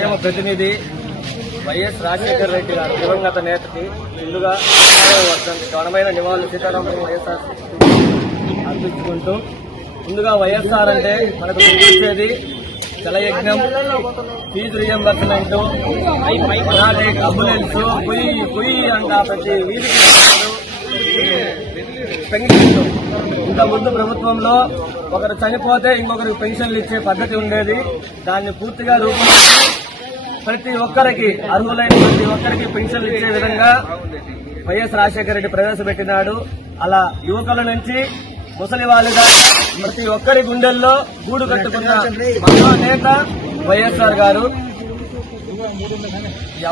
సంక్షేమ ప్రతినిధి వైఎస్ రాజశేఖర రెడ్డి గారు దివంగత నేతకి ముందుగా ఘనమైన నివాళులు సీతారామన్ వైఎస్ఆర్ అర్పించుకుంటూ ముందుగా వైఎస్ఆర్ అంటే మనకు గుర్తొచ్చేది జలయజ్ఞం, ఫీజు రియంబర్స్మెంట్, అంబులెన్స్, పొయ్యి అంట ప్రతి వీధికి పెన్షన్లు. ఇంత ముందు ప్రభుత్వంలో ఒకరు చనిపోతే ఇంకొకరికి పెన్షన్లు ఇచ్చే పద్ధతి ఉండేది. దాన్ని పూర్తిగా రూపొందించి ప్రతి ఒక్కరికి అర్హులైన ప్రతి ఒక్కరికి పెన్షన్లు ఇచ్చే విధంగా వైఎస్ రాజశేఖర రెడ్డి ప్రవేశపెట్టినాడు. అలా యువకుల నుంచి ముసలి వాళ్ళుగా ప్రతి ఒక్కరి గుండెల్లో గూడు కట్టుకున్న మహానేత వైఎస్ఆర్ గారు.